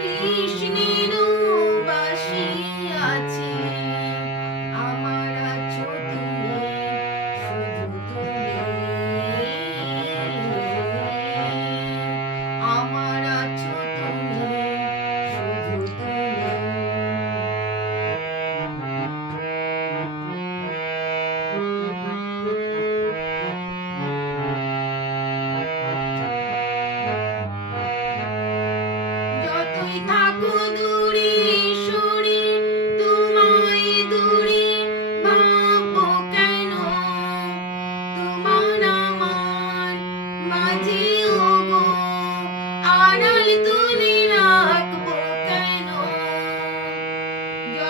triste,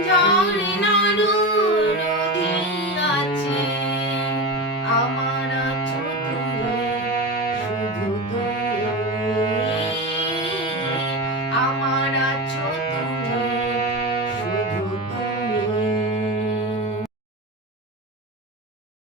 জল নরু রোধে